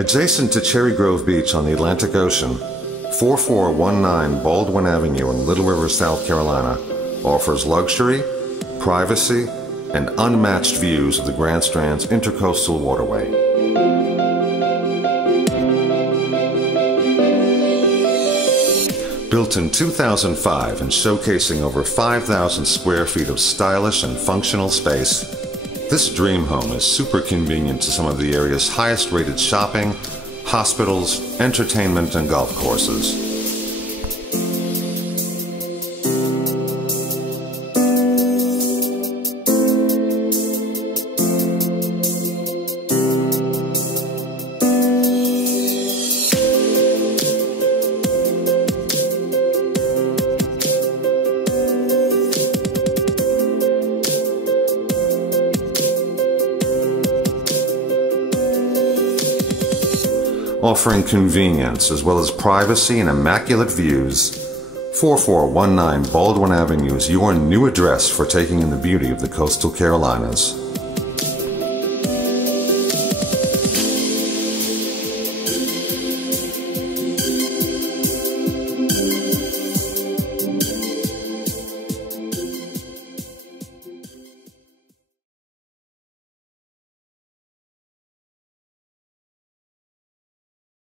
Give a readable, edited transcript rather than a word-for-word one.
Adjacent to Cherry Grove Beach on the Atlantic Ocean, 4419 Baldwin Avenue in Little River, South Carolina, offers luxury, privacy, and unmatched views of the Grand Strand's intercoastal waterway. Built in 2005 and showcasing over 5,000 square feet of stylish and functional space, this dream home is super convenient to some of the area's highest rated shopping, hospitals, entertainment, and golf courses. Offering convenience as well as privacy and immaculate views, 4419 Baldwin Avenue is your new address for taking in the beauty of the coastal Carolinas.